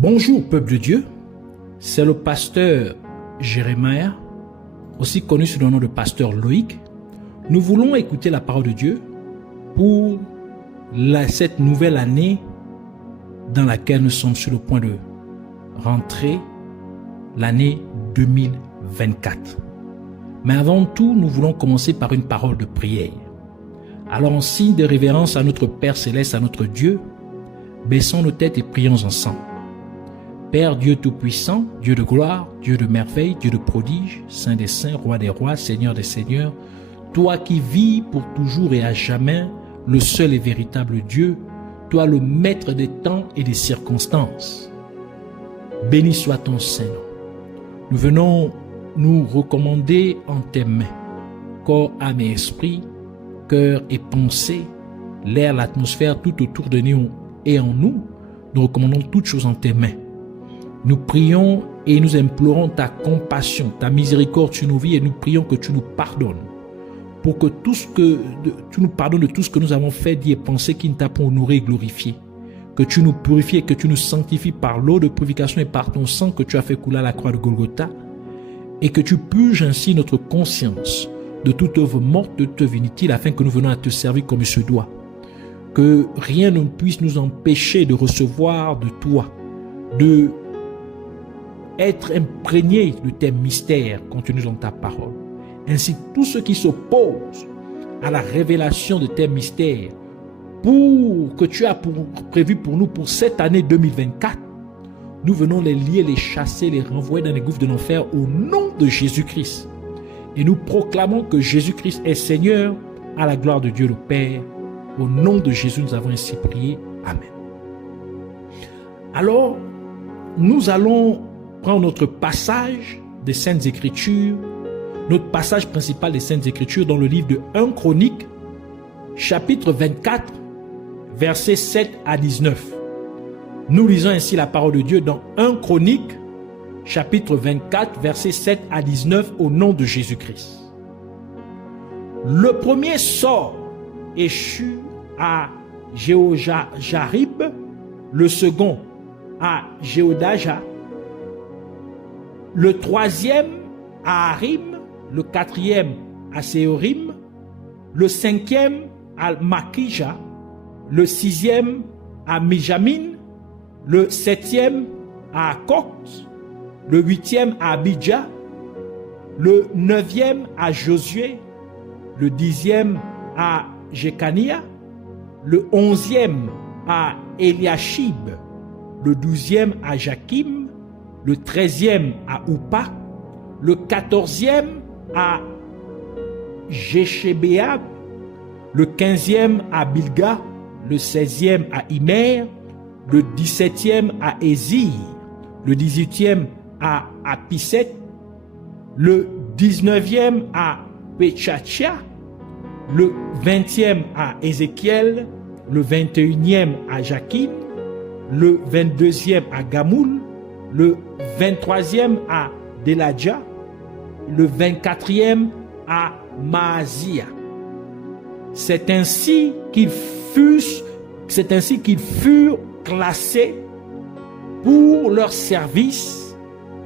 Bonjour peuple de Dieu, c'est le pasteur Jérémia, aussi connu sous le nom de pasteur Loïc. Nous voulons écouter la parole de Dieu pour cette nouvelle année dans laquelle nous sommes sur le point de rentrer, l'année 2024. Mais avant tout, nous voulons commencer par une parole de prière. Alors en signe de révérence à notre Père Céleste, à notre Dieu, baissons nos têtes et prions ensemble. Père Dieu Tout-Puissant, Dieu de gloire, Dieu de merveille, Dieu de prodige, Saint des saints, Roi des rois, Seigneur des seigneurs, toi qui vis pour toujours et à jamais, le seul et véritable Dieu, toi le maître des temps et des circonstances. Béni soit ton Saint-Nom. Nous venons nous recommander en tes mains, corps, âme et esprit, cœur et pensée, l'air, l'atmosphère, tout autour de nous et en nous. Nous recommandons toutes choses en tes mains. Nous prions et nous implorons ta compassion, ta miséricorde sur nos vies et nous prions que tu nous pardonnes. Pour que tu nous pardonnes de tout ce que nous avons fait, dit et pensé qui ne t'a pas honoré et glorifié. Que tu nous purifies et que tu nous sanctifies par l'eau de purification et par ton sang que tu as fait couler à la croix de Golgotha. Et que tu purges ainsi notre conscience de toute œuvre morte, de toute œuvre inutile, afin que nous venions à te servir comme il se doit. Que rien ne puisse nous empêcher de recevoir de toi, de être imprégné de tes mystères contenus dans ta parole. Ainsi, tous ceux qui s'opposent à la révélation de tes mystères que tu as prévu pour nous pour cette année 2024, nous venons les lier, les chasser, les renvoyer dans les gouffres de l'enfer au nom de Jésus-Christ. Et nous proclamons que Jésus-Christ est Seigneur à la gloire de Dieu le Père. Au nom de Jésus, nous avons ainsi prié. Amen. Alors, nous allons prendre notre passage des Saintes Écritures, notre passage principal des Saintes Écritures dans le livre de 1 Chroniques, chapitre 24, versets 7 à 19. Nous lisons ainsi la parole de Dieu dans 1 Chroniques, chapitre 24, versets 7 à 19, au nom de Jésus-Christ. Le premier sort échut à Jéhojarib, le second à Jéhodaja, le troisième à Harim, le quatrième à Séorim, le cinquième à Makija, le sixième à Mijamin, le septième à Akot, le huitième à Abidja, le neuvième à Josué, le dixième à Jekania, le onzième à Eliashib, le douzième à Jakim, le 13e à Oupa, le 14e à Jéchébéab, le 15e à Bilga, le 16e à Imer, le 17e à Ézir, le 18e à Apiset, le 19e à Pétchachia, le 20e à Ézéchiel, le 21e à Jakin, le 22e à Gamoul, le 23e à Deladja, le 24e à Maazia. C'est ainsi qu'ils furent classés pour leur service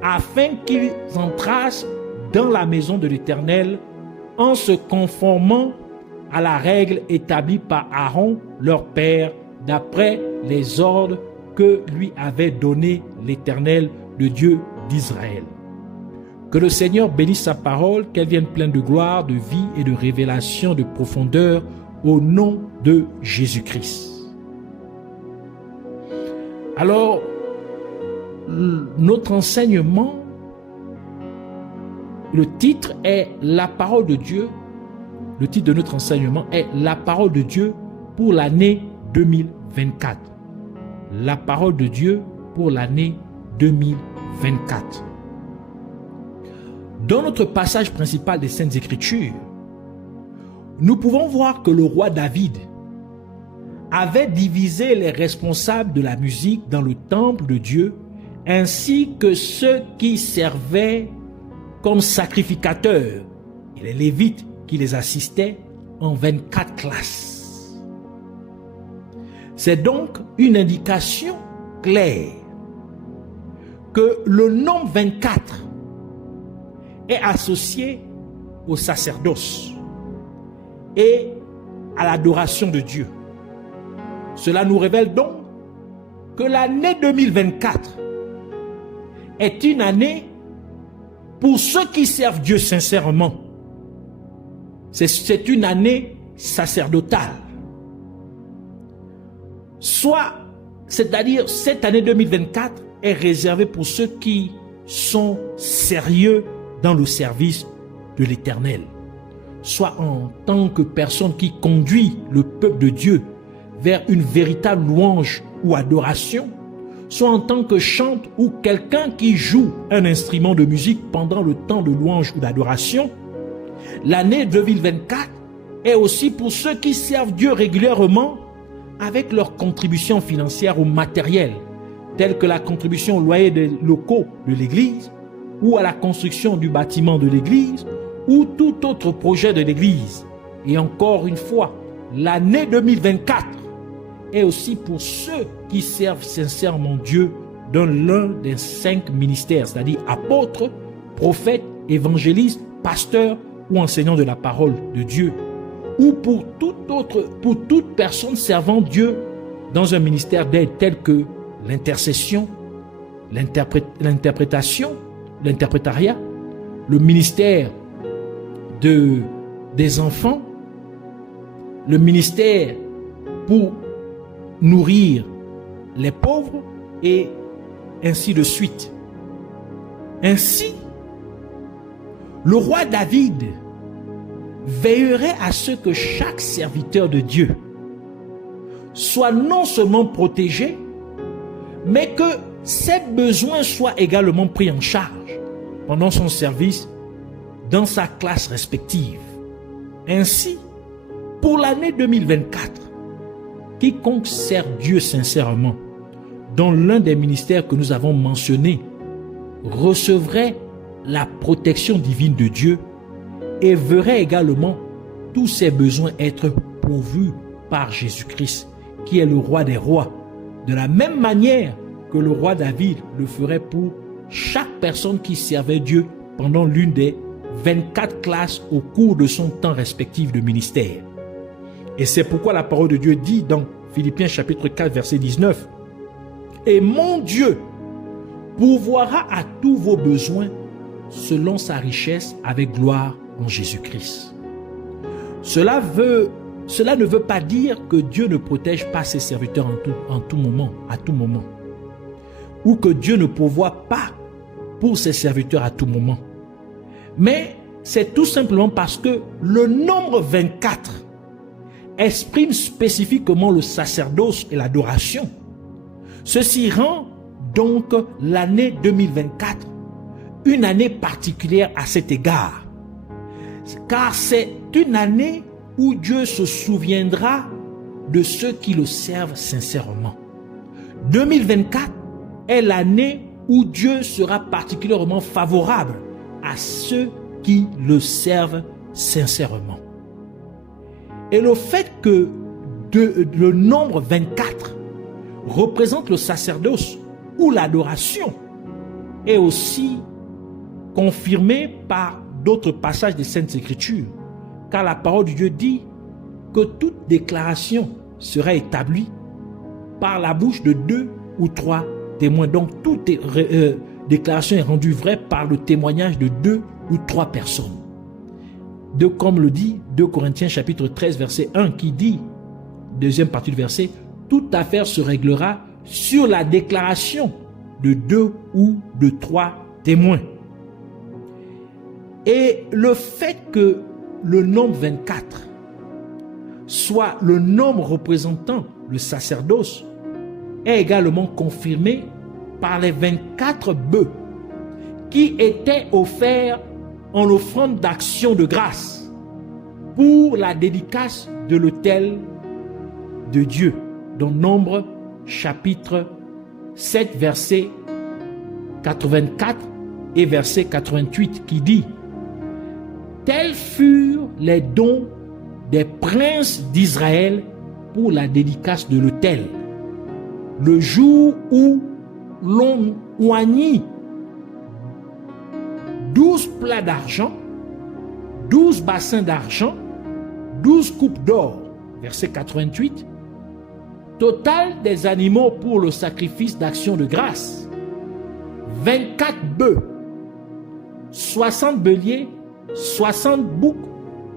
afin qu'ils entrassent dans la maison de l'Éternel en se conformant à la règle établie par Aaron, leur père, d'après les ordres que lui avait donné l'Éternel, le Dieu d'Israël. Que le Seigneur bénisse sa parole, qu'elle vienne pleine de gloire, de vie et de révélation, de profondeur, au nom de Jésus-Christ. Alors, notre enseignement, le titre est la parole de Dieu. Le titre de notre enseignement est la parole de Dieu pour l'année 2024. La parole de Dieu pour l'année 2024. Dans notre passage principal des Saintes Écritures, nous pouvons voir que le roi David avait divisé les responsables de la musique dans le temple de Dieu, ainsi que ceux qui servaient comme sacrificateurs et les Lévites qui les assistaient en 24 classes. C'est donc une indication claire que le nombre 24 est associé au sacerdoce et à l'adoration de Dieu. Cela nous révèle donc que l'année 2024 est une année pour ceux qui servent Dieu sincèrement. C'est une année sacerdotale. C'est-à-dire cette année 2024 est réservée pour ceux qui sont sérieux dans le service de l'Éternel. Soit en tant que personne qui conduit le peuple de Dieu vers une véritable louange ou adoration, soit en tant que chante ou quelqu'un qui joue un instrument de musique pendant le temps de louange ou d'adoration. L'année 2024 est aussi pour ceux qui servent Dieu régulièrement avec leur contribution financière ou matérielle, telle que la contribution au loyer des locaux de l'Église ou à la construction du bâtiment de l'Église ou tout autre projet de l'Église. Et encore une fois, l'année 2024 est aussi pour ceux qui servent sincèrement Dieu dans l'un des 5 ministères, c'est-à-dire apôtres, prophètes, évangélistes, pasteurs ou enseignants de la parole de Dieu, ou pour toute personne servant Dieu dans un ministère d'aide tel que l'intercession, l'interprétation, l'interprétariat, le ministère des enfants, le ministère pour nourrir les pauvres et ainsi de suite. Ainsi, le roi David veillerait à ce que chaque serviteur de Dieu soit non seulement protégé, mais que ses besoins soient également pris en charge pendant son service dans sa classe respective. Ainsi, pour l'année 2024, quiconque sert Dieu sincèrement dans l'un des ministères que nous avons mentionnés recevrait la protection divine de Dieu et verrait également tous ses besoins être pourvus par Jésus-Christ, qui est le roi des rois, de la même manière que le roi David le ferait pour chaque personne qui servait Dieu pendant l'une des 24 classes au cours de son temps respectif de ministère. Et c'est pourquoi la parole de Dieu dit dans Philippiens chapitre 4 verset 19 « Et mon Dieu pourvoira à tous vos besoins selon sa richesse avec gloire en Jésus-Christ. » Cela ne veut pas dire que Dieu ne protège pas ses serviteurs à tout moment, ou que Dieu ne pourvoit pas pour ses serviteurs à tout moment. Mais c'est tout simplement parce que le nombre 24 exprime spécifiquement le sacerdoce et l'adoration. Ceci rend donc l'année 2024 une année particulière à cet égard, car c'est une année où Dieu se souviendra de ceux qui le servent sincèrement. 2024 est l'année où Dieu sera particulièrement favorable à ceux qui le servent sincèrement. Et le fait que le nombre 24 représente le sacerdoce ou l'adoration est aussi confirmé par d'autres passages des Saintes Écritures, car la parole de Dieu dit que toute déclaration sera établie par la bouche de 2 ou 3 témoins. Donc toute déclaration est rendue vraie par le témoignage de 2 ou 3 personnes. Comme le dit 2 Corinthiens chapitre 13 verset 1 qui dit, deuxième partie du verset, toute affaire se réglera sur la déclaration de 2 ou de 3 témoins. Et le fait que le nombre 24 soit le nombre représentant le sacerdoce est également confirmé par les 24 bœufs qui étaient offerts en offrande d'action de grâce pour la dédicace de l'autel de Dieu, dans Nombre chapitre 7 verset 84 et verset 88 qui dit: tels furent les dons des princes d'Israël pour la dédicace de l'autel, le jour où l'on oignit 12 plats d'argent, 12 bassins d'argent, 12 coupes d'or. Verset 88. Total des animaux pour le sacrifice d'action de grâce. 24 bœufs, 60 béliers, 60 boucs,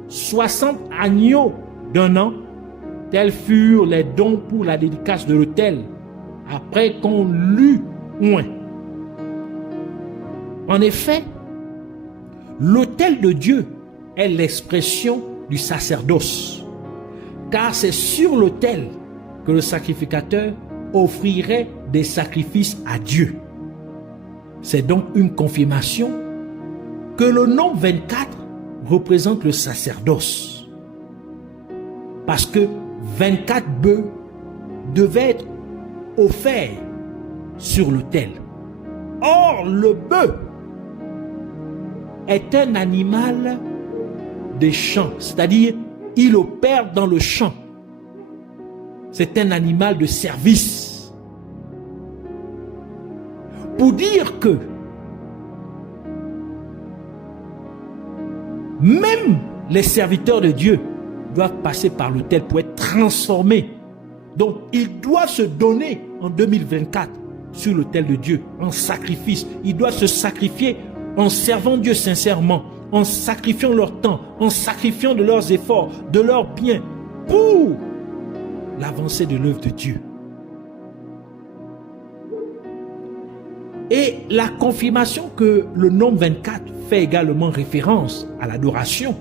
60 agneaux d'un an. Tels furent les dons pour la dédicace de l'autel, après qu'on l'eut oint. En effet, l'autel de Dieu est l'expression du sacerdoce, car c'est sur l'autel que le sacrificateur offrirait des sacrifices à Dieu. C'est donc une confirmation que le nombre 24 représente le sacerdoce, parce que 24 bœufs devaient être offerts sur l'autel. Or, le bœuf est un animal des champs, c'est-à-dire il opère dans le champ. C'est un animal de service. Pour dire que même les serviteurs de Dieu doivent passer par l'autel pour être transformés. Donc, ils doivent se donner en 2024 sur l'autel de Dieu, en sacrifice. Ils doivent se sacrifier en servant Dieu sincèrement, en sacrifiant leur temps, en sacrifiant de leurs efforts, de leurs biens, pour l'avancée de l'œuvre de Dieu. Et la confirmation que le nombre 24 fait également référence à l'adoration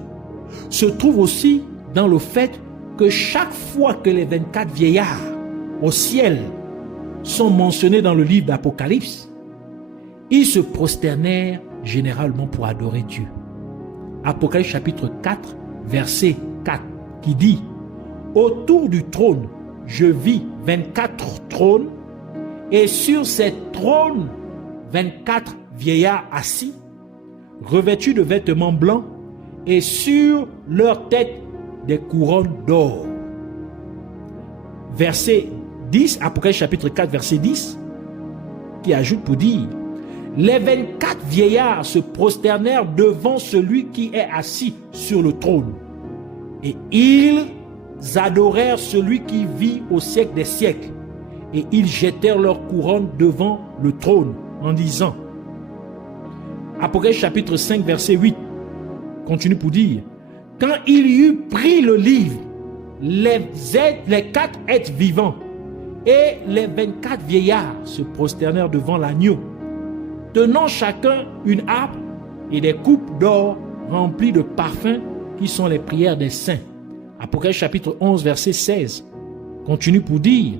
se trouve aussi dans le fait que chaque fois que les 24 vieillards au ciel sont mentionnés dans le livre d'Apocalypse, ils se prosternèrent généralement pour adorer Dieu. Apocalypse chapitre 4, verset 4, qui dit: autour du trône, je vis 24 trônes, et sur ces trônes, 24 vieillards assis, revêtus de vêtements blancs, et sur leur tête des couronnes d'or. Verset 10, Apocalypse chapitre 4, verset 10, qui ajoute pour dire: les 24 vieillards se prosternèrent devant celui qui est assis sur le trône, et ils adorèrent celui qui vit au siècle des siècles, et ils jetèrent leurs couronnes devant le trône en disant, Apocalypse chapitre 5 verset 8 continue pour dire: quand il y eut pris le livre, les 4 êtres vivants et les 24 vieillards se prosternèrent devant l'agneau, tenant chacun une harpe et des coupes d'or remplies de parfums qui sont les prières des saints. Apocalypse chapitre 11 verset 16 continue pour dire: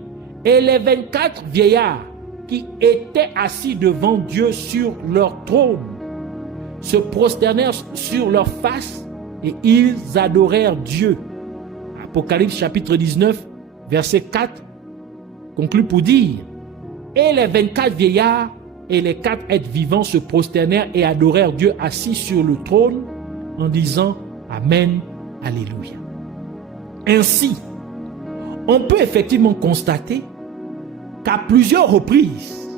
et les 24 vieillards qui étaient assis devant Dieu sur leur trône se prosternèrent sur leur face et ils adorèrent Dieu. Apocalypse chapitre 19 verset 4 conclut pour dire: et les 24 vieillards et les 4 êtres vivants se prosternèrent et adorèrent Dieu assis sur le trône en disant Amen, Alléluia. Ainsi, on peut effectivement constater qu'à plusieurs reprises,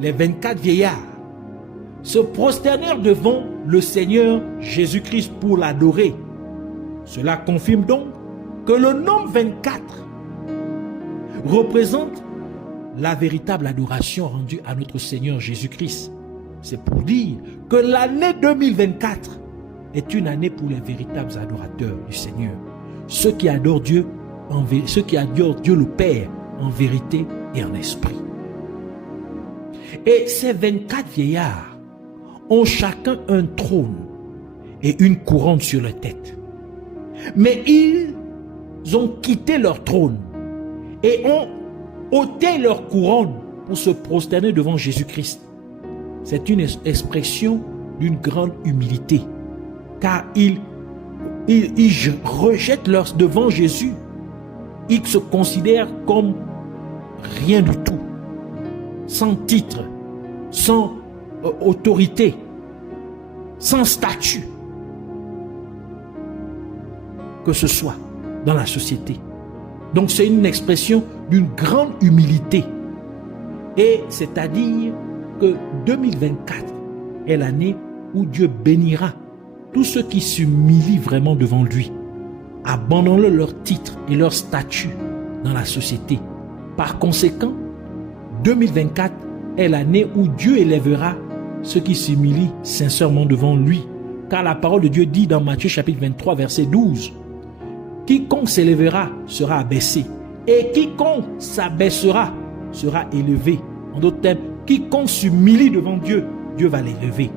les 24 vieillards se prosternèrent devant le Seigneur Jésus-Christ pour l'adorer. Cela confirme donc que le nombre 24 représente la véritable adoration rendue à notre Seigneur Jésus-Christ. C'est pour dire que l'année 2024 est une année pour les véritables adorateurs du Seigneur. Ceux qui adorent Dieu, ceux qui adorent Dieu le Père en vérité et en esprit. Et ces 24 vieillards ont chacun un trône et une couronne sur leur tête. Mais ils ont quitté leur trône et ont ôté leur couronne pour se prosterner devant Jésus-Christ. C'est une expression d'une grande humilité, car ils rejettent leur devant Jésus. Ils se considèrent comme rien du tout, sans titre, sans autorité, sans statut que ce soit dans la société. Donc c'est une expression d'une grande humilité. Et c'est-à-dire que 2024 est l'année où Dieu bénira tous ceux qui s'humilient vraiment devant lui, abandonnant leur titre et leur statut dans la société. Par conséquent, 2024 est l'année où Dieu élèvera ceux qui s'humilient sincèrement devant lui. Car la parole de Dieu dit dans Matthieu chapitre 23, verset 12, « Quiconque s'élèvera sera abaissé, et quiconque s'abaissera sera élevé. » En d'autres termes, quiconque s'humilie devant Dieu, Dieu va l'élever.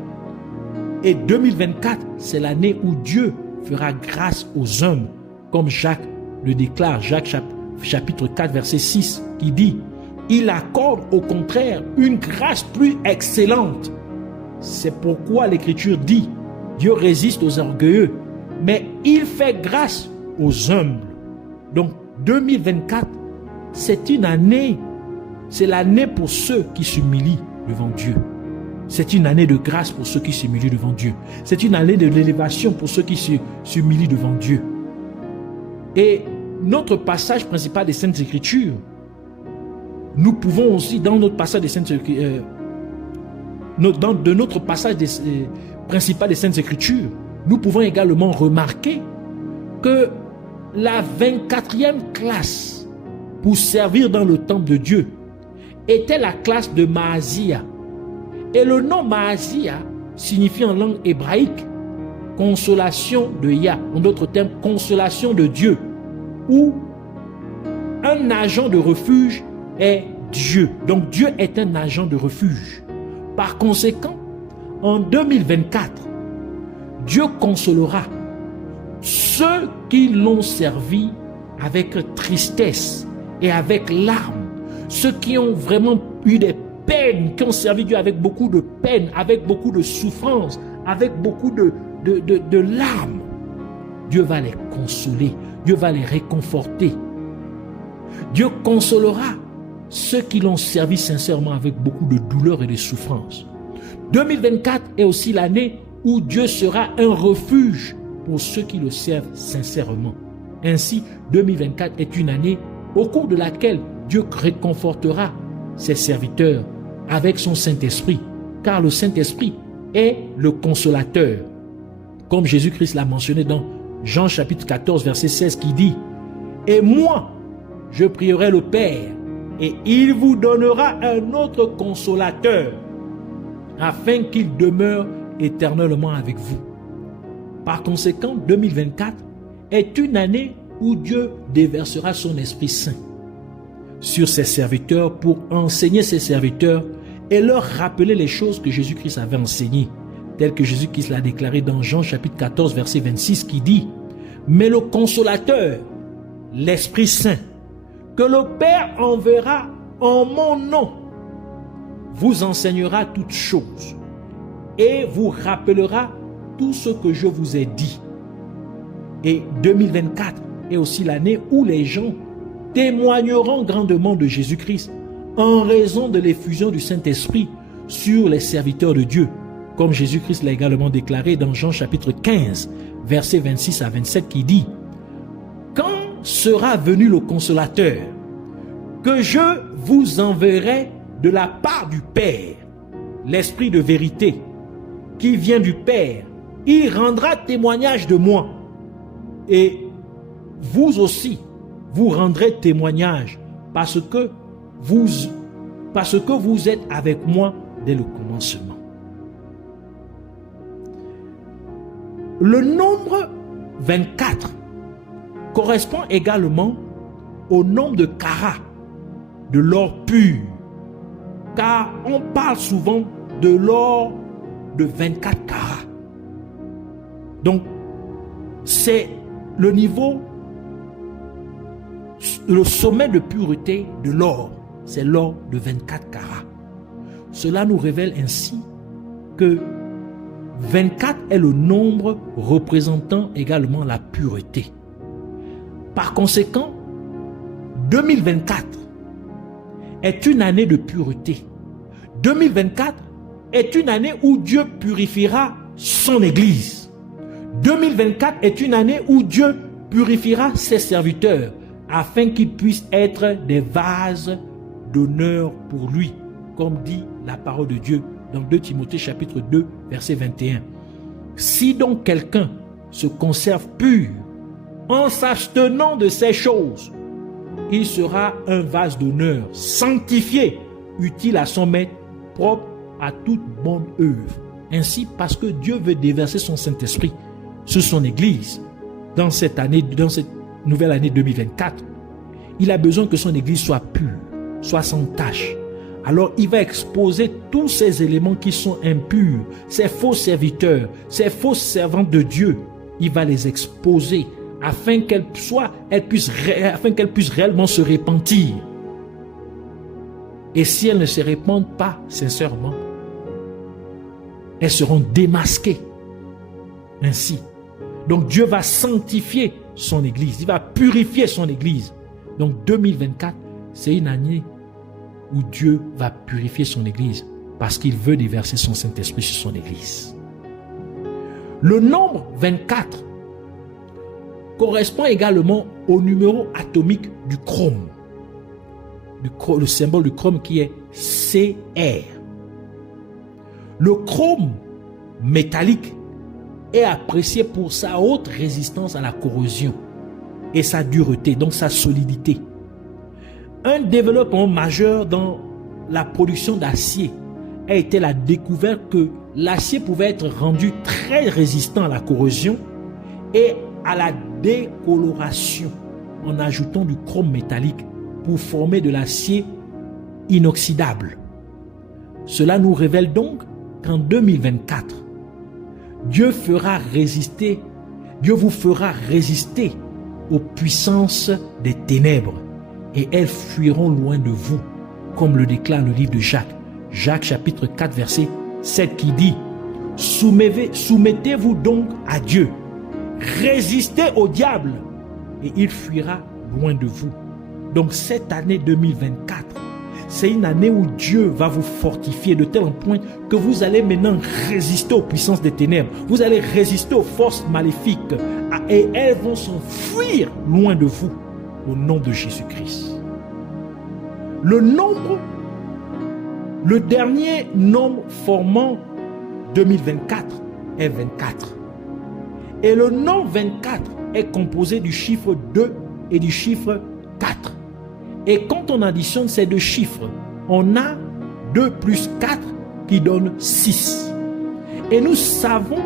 Et 2024, c'est l'année où Dieu fera grâce aux hommes, comme Jacques le déclare, Jacques chapitre 4, verset 6, qui dit, « Il accorde au contraire une grâce plus excellente. » C'est pourquoi l'Écriture dit, Dieu résiste aux orgueilleux, mais il fait grâce aux humbles. Donc 2024, c'est une année, c'est l'année pour ceux qui s'humilient devant Dieu. C'est une année de grâce pour ceux qui s'humilient devant Dieu. C'est une année de l'élévation pour ceux qui s'humilient devant Dieu. Et notre passage principal des Saintes Écritures, nous pouvons aussi, dans notre passage des Saintes Écritures, de notre passage principal des Saintes Écritures, nous pouvons également remarquer que la 24e classe pour servir dans le temple de Dieu était la classe de Maazia. Et le nom Maazia signifie en langue hébraïque consolation de Yah, en d'autres termes, consolation de Dieu, où un agent de refuge est Dieu. Donc Dieu est un agent de refuge. Par conséquent, en 2024, Dieu consolera ceux qui l'ont servi avec tristesse et avec larmes, ceux qui ont vraiment eu des peines, qui ont servi Dieu avec beaucoup de peine, avec beaucoup de souffrance, avec beaucoup de larmes. Dieu va les consoler, Dieu va les réconforter. Dieu consolera ceux qui l'ont servi sincèrement avec beaucoup de douleur et de souffrance. 2024 est aussi l'année où Dieu sera un refuge pour ceux qui le servent sincèrement. Ainsi, 2024 est une année au cours de laquelle Dieu réconfortera ses serviteurs avec son Saint-Esprit, car le Saint-Esprit est le consolateur. Comme Jésus-Christ l'a mentionné dans Jean chapitre 14, verset 16, qui dit « Et moi, je prierai le Père, et il vous donnera un autre consolateur, afin qu'il demeure éternellement avec vous. » Par conséquent, 2024 est une année où Dieu déversera son Esprit Saint sur ses serviteurs pour enseigner ses serviteurs et leur rappeler les choses que Jésus-Christ avait enseignées, tel que Jésus-Christ l'a déclaré dans Jean chapitre 14, verset 26, qui dit « Mais le consolateur, l'Esprit Saint, que le Père enverra en mon nom, vous enseignera toutes choses et vous rappellera tout ce que je vous ai dit. » Et 2024 est aussi l'année où les gens témoigneront grandement de Jésus-Christ en raison de l'effusion du Saint-Esprit sur les serviteurs de Dieu, comme Jésus-Christ l'a également déclaré dans Jean chapitre 15, versets 26 à 27, qui dit « Quand sera venu le consolateur, que je vous enverrai de la part du Père, l'Esprit de vérité, qui vient du Père, il rendra témoignage de moi. Et vous aussi, vous rendrez témoignage parce que vous êtes avec moi dès le commencement. » Le nombre 24 correspond également au nombre de carats, de l'or pur. Car on parle souvent de l'or de 24 carats. Donc, c'est le niveau, le sommet de pureté de l'or. C'est l'or de 24 carats. Cela nous révèle ainsi que 24 est le nombre représentant également la pureté. Par conséquent, 2024 est une année de pureté. 2024 est une année où Dieu purifiera son Église. 2024 est une année où Dieu purifiera ses serviteurs afin qu'ils puissent être des vases d'honneur pour lui. comme dit la parole de Dieu dans 2 Timothée chapitre 2, verset 21. Si donc quelqu'un se conserve pur en s'abstenant de ces choses, il sera un vase d'honneur, sanctifié, utile à son maître, propre à toute bonne œuvre. Ainsi, parce que Dieu veut déverser son Saint-Esprit sur son Église dans cette nouvelle année 2024, il a besoin que son Église soit pure, soit sans tache. Alors il va exposer tous ces éléments qui sont impurs, ces faux serviteurs, ces fausses servantes de Dieu. Il va les exposer afin qu'elles puissent réellement se repentir. Et si elles ne se répandent pas sincèrement, elles seront démasquées. Ainsi. Donc Dieu va sanctifier son Église, il va purifier son Église. Donc 2024, c'est une année où Dieu va purifier son Église parce qu'il veut déverser son Saint-Esprit sur son Église. Le nombre 24 correspond également au numéro atomique du chrome. Le symbole du chrome qui est CR. Le chrome métallique est apprécié pour sa haute résistance à la corrosion et sa dureté, donc sa solidité. Un développement majeur dans la production d'acier a été la découverte que l'acier pouvait être rendu très résistant à la corrosion et à la décoloration en ajoutant du chrome métallique pour former de l'acier inoxydable. Cela nous révèle donc qu'en 2024, Dieu vous fera résister aux puissances des ténèbres et elles fuiront loin de vous, comme le déclare le livre de Jacques. Jacques chapitre 4 verset 7 qui dit « Soumettez-vous donc à Dieu, résistez au diable et il fuira loin de vous. » Donc cette année 2024, c'est une année où Dieu va vous fortifier de tel point que vous allez maintenant résister aux puissances des ténèbres. Vous allez résister aux forces maléfiques et elles vont s'enfuir loin de vous au nom de Jésus-Christ. Le dernier nombre formant 2024 est 24. Et le nombre 24 est composé du chiffre 2 et du chiffre 4. Et quand on additionne ces deux chiffres, on a 2 plus 4 qui donne 6. Et nous savons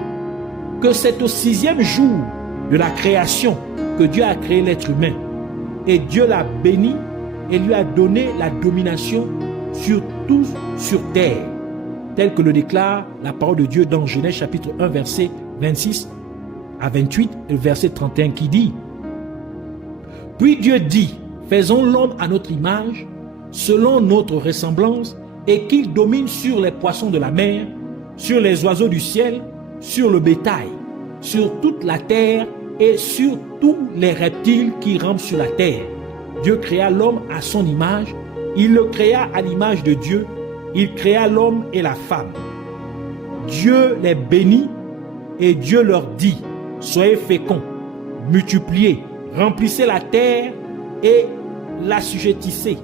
que c'est au 6e jour de la création que Dieu a créé l'être humain. Et Dieu l'a béni et lui a donné la domination sur tous sur terre, tel que le déclare la parole de Dieu dans Genèse chapitre 1 verset 26 à 28 et le verset 31 qui dit « Puis Dieu dit, faisons l'homme à notre image, selon notre ressemblance, et qu'il domine sur les poissons de la mer, sur les oiseaux du ciel, sur le bétail, sur toute la terre et sur tous les reptiles qui rampent sur la terre. Dieu créa l'homme à son image, il le créa à l'image de Dieu, il créa l'homme et la femme. Dieu les bénit et Dieu leur dit, soyez féconds, multipliez, remplissez la terre et l'assujettissez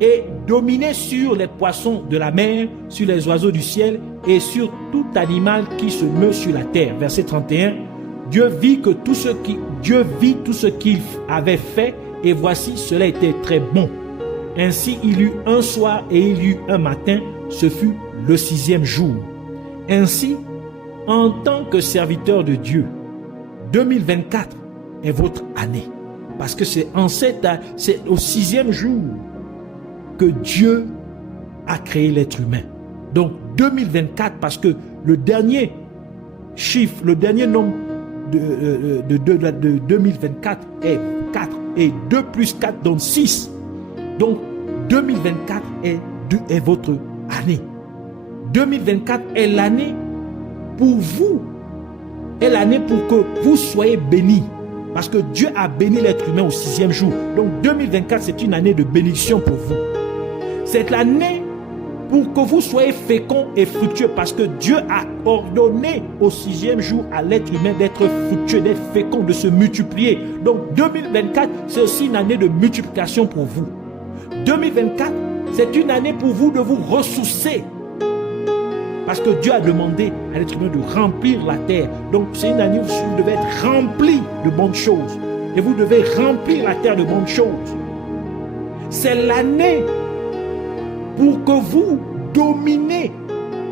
et dominez sur les poissons de la mer, sur les oiseaux du ciel et sur tout animal qui se meut sur la terre. Verset 31, Dieu vit tout ce qu'il avait fait et voici cela était très bon. Ainsi il y eut un soir et il y eut un matin, ce fut le 6e jour. Ainsi, en tant que serviteur de Dieu, 2024 est votre année. Parce que c'est au 6e jour que Dieu a créé l'être humain. Donc 2024, parce que le dernier chiffre, le dernier nombre de 2024 est 4 et 2 plus 4 donne 6. Donc 2024 est votre année. 2024 est l'année pour vous, est l'année pour que vous soyez bénis. Parce que Dieu a béni l'être humain au 6e jour. Donc 2024, c'est une année de bénédiction pour vous. C'est l'année pour que vous soyez féconds et fructueux. Parce que Dieu a ordonné au 6e jour à l'être humain d'être fructueux, d'être fécond, de se multiplier. Donc 2024, c'est aussi une année de multiplication pour vous. 2024 C'est une année pour vous de vous ressourcer. Parce que Dieu a demandé à l'être humain de remplir la terre. Donc c'est une année où vous devez être rempli de bonnes choses. Et vous devez remplir la terre de bonnes choses. C'est l'année pour que vous dominez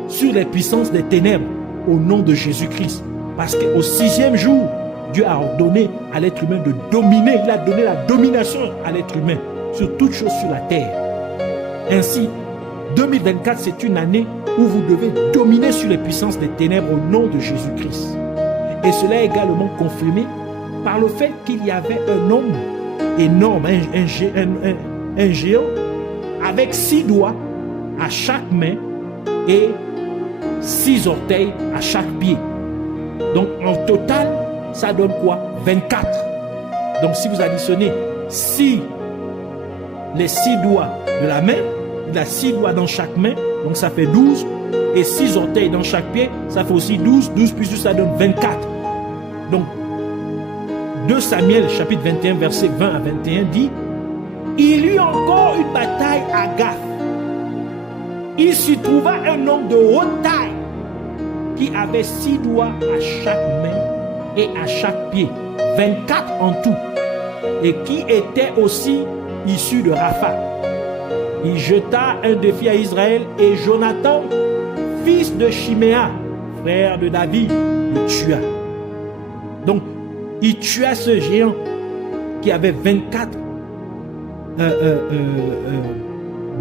sur les puissances des ténèbres au nom de Jésus-Christ. Parce qu'au 6e jour, Dieu a ordonné à l'être humain de dominer. Il a donné la domination à l'être humain sur toutes choses sur la terre. Ainsi, 2024, c'est une année où vous devez dominer sur les puissances des ténèbres au nom de Jésus-Christ. Et cela est également confirmé par le fait qu'il y avait un homme énorme, un géant, avec 6 doigts à chaque main et 6 orteils à chaque pied. Donc en total, ça donne quoi? 24. Donc si vous additionnez les 6 doigts de la main, il a 6 doigts dans chaque main, donc ça fait 12, et 6 orteils dans chaque pied, ça fait aussi 12, 12 plus 12, ça donne 24. Donc 2 Samuel chapitre 21 verset 20 à 21 dit: il y eut encore une bataille à Gath. Il s'y trouva un homme de haute taille qui avait 6 doigts à chaque main et à chaque pied, 24 en tout, et qui était aussi issu de Rapha. Il jeta un défi à Israël et Jonathan, fils de Chiméa, frère de David, le tua. Donc, il tua ce géant qui avait 24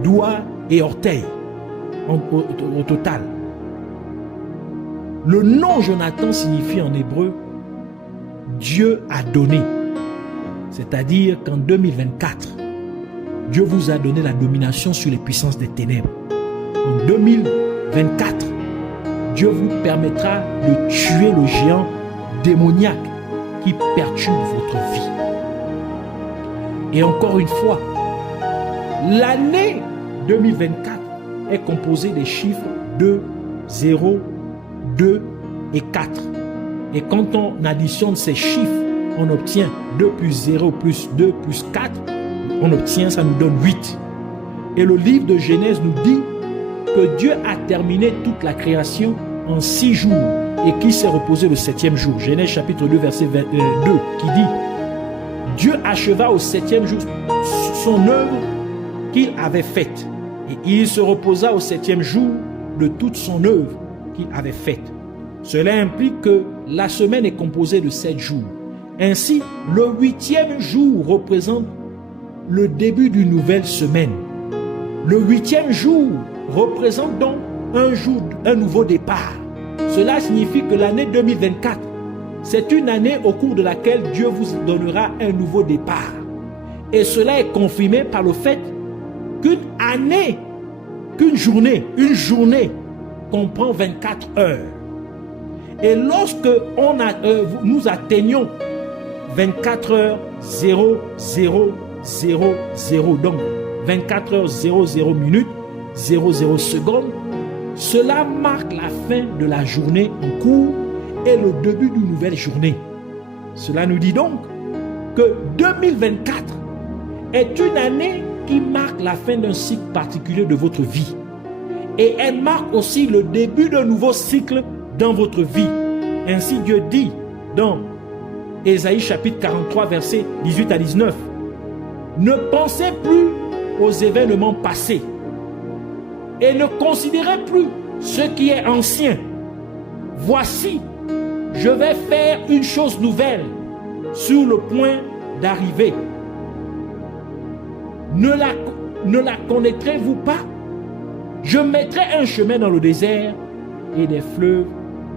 doigts et orteils au total. Le nom Jonathan signifie en hébreu Dieu a donné. C'est-à-dire qu'en 2024, Dieu vous a donné la domination sur les puissances des ténèbres. En 2024, Dieu vous permettra de tuer le géant démoniaque qui perturbe votre vie. Et encore une fois, l'année 2024 est composée des chiffres 2, 0, 2 et 4. Et quand on additionne ces chiffres, on obtient 2 plus 0 plus 2 plus 4. On obtient, ça nous donne 8. Et le livre de Genèse nous dit que Dieu a terminé toute la création en 6 jours et qu'il s'est reposé le 7e jour. Genèse chapitre 2 verset 2 qui dit: Dieu acheva au 7e jour son œuvre qu'il avait faite et il se reposa au 7e jour de toute son œuvre qu'il avait faite. Cela implique que la semaine est composée de 7 jours. Ainsi, le 8e jour représente le début d'une nouvelle semaine. Le 8e jour représente donc un nouveau départ. Cela signifie que l'année 2024, c'est une année au cours de laquelle Dieu vous donnera un nouveau départ. Et cela est confirmé par le fait une journée comprend 24 heures. Et lorsque nous atteignons 24 heures 0, 0, 0, 0, donc 24 heures 0, 0 minutes, 0, 0 secondes, cela marque la fin de la journée en cours et le début d'une nouvelle journée. Cela nous dit donc que 2024 est une année qui marque la fin d'un cycle particulier de votre vie. Et elle marque aussi le début d'un nouveau cycle dans votre vie. Ainsi Dieu dit dans Ésaïe chapitre 43 versets 18 à 19: ne pensez plus aux événements passés et ne considérez plus ce qui est ancien. Voici, je vais faire une chose nouvelle sur le point d'arriver. Ne la connaîtrez-vous pas? Je mettrai un chemin dans le désert et des fleuves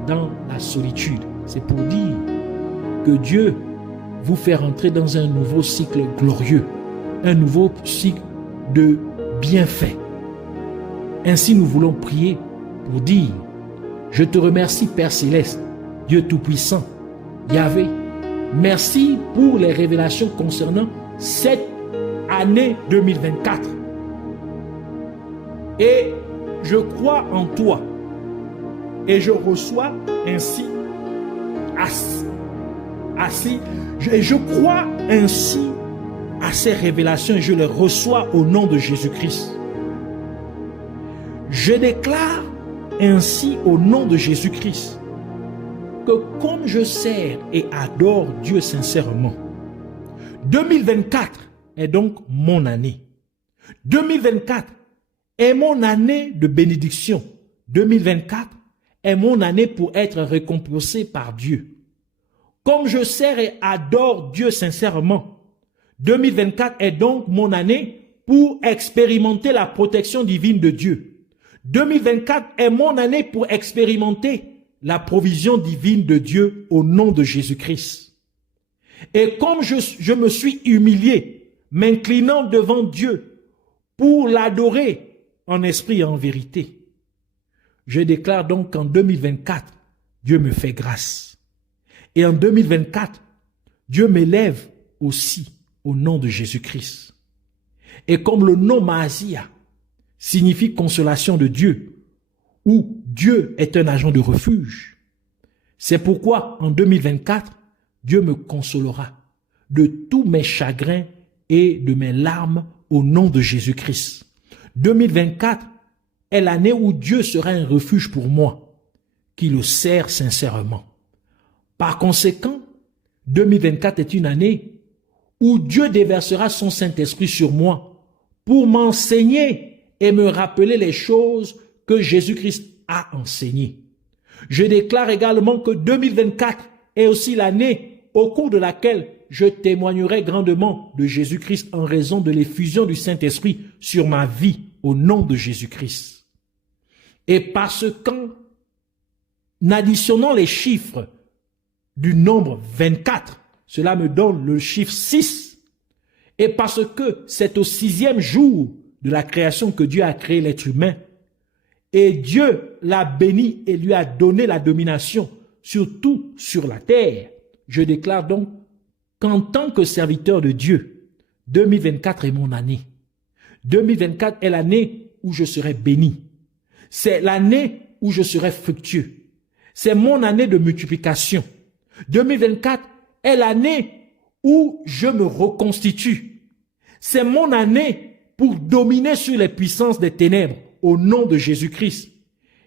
dans la solitude. C'est pour dire que Dieu vous fait rentrer dans un nouveau cycle glorieux, un nouveau cycle de bienfaits. Ainsi, nous voulons prier pour dire: je te remercie, Père Céleste, Dieu Tout-Puissant, Yahvé. Merci pour les révélations concernant cette année 2024. Et je crois en toi. Et je reçois ainsi, je crois ainsi à ces révélations et je les reçois au nom de Jésus-Christ. Je déclare ainsi au nom de Jésus-Christ que comme je sers et adore Dieu sincèrement, 2024 est donc mon année. 2024 est mon année de bénédiction. 2024 est mon année pour être récompensé par Dieu. Comme je sers et adore Dieu sincèrement, 2024 est donc mon année pour expérimenter la protection divine de Dieu. 2024 est mon année pour expérimenter la provision divine de Dieu au nom de Jésus-Christ. Et comme je me suis humilié, m'inclinant devant Dieu pour l'adorer en esprit et en vérité, je déclare donc qu'en 2024, Dieu me fait grâce. Et en 2024, Dieu m'élève aussi au nom de Jésus-Christ. Et comme le nom Maasia signifie consolation de Dieu, où Dieu est un agent de refuge, c'est pourquoi en 2024, Dieu me consolera de tous mes chagrins et de mes larmes au nom de Jésus-Christ. 2024 est l'année où Dieu sera un refuge pour moi, qui le sert sincèrement. Par conséquent, 2024 est une année où Dieu déversera son Saint-Esprit sur moi pour m'enseigner et me rappeler les choses que Jésus-Christ a enseignées. Je déclare également que 2024 est aussi l'année au cours de laquelle je témoignerai grandement de Jésus-Christ en raison de l'effusion du Saint-Esprit sur ma vie au nom de Jésus-Christ. Et parce qu'en additionnant les chiffres du nombre 24, cela me donne le chiffre 6. Et parce que c'est au 6e jour de la création que Dieu a créé l'être humain, et Dieu l'a béni et lui a donné la domination sur tout sur la terre, je déclare donc qu'en tant que serviteur de Dieu, 2024 est mon année. 2024 est l'année où je serai béni. C'est l'année où je serai fructueux. C'est mon année de multiplication. 2024 est l'année où je me reconstitue. C'est mon année pour dominer sur les puissances des ténèbres au nom de Jésus-Christ.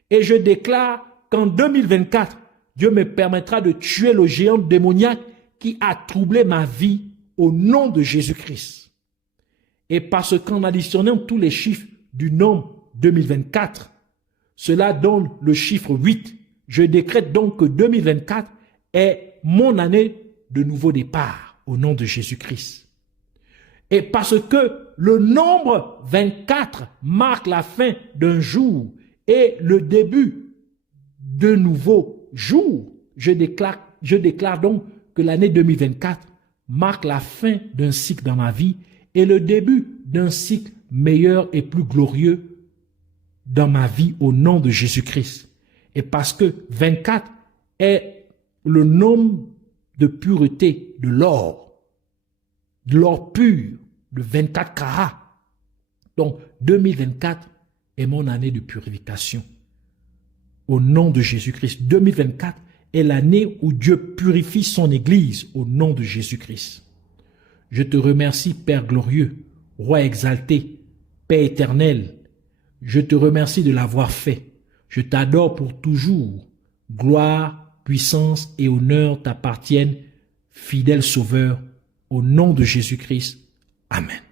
Et je déclare qu'en 2024, Dieu me permettra de tuer le géant démoniaque qui a troublé ma vie au nom de Jésus-Christ. Et parce qu'en additionnant tous les chiffres du nombre 2024, cela donne le chiffre 8. Je décrète donc que 2024 est mon année de nouveau départ au nom de Jésus-Christ. Et parce que le nombre 24 marque la fin d'un jour et le début d'un nouveau jour, je déclare donc que l'année 2024 marque la fin d'un cycle dans ma vie et le début d'un cycle meilleur et plus glorieux dans ma vie au nom de Jésus-Christ. Et parce que 24 est le nombre de pureté de l'or pur, de 24 carats. Donc 2024 est mon année de purification. Au nom de Jésus-Christ, 2024 est l'année où Dieu purifie son Église au nom de Jésus-Christ. Je te remercie, Père glorieux, Roi exalté, Père éternel. Je te remercie de l'avoir fait. Je t'adore pour toujours. Gloire, puissance et honneur t'appartiennent, fidèle Sauveur, au nom de Jésus-Christ. Amen.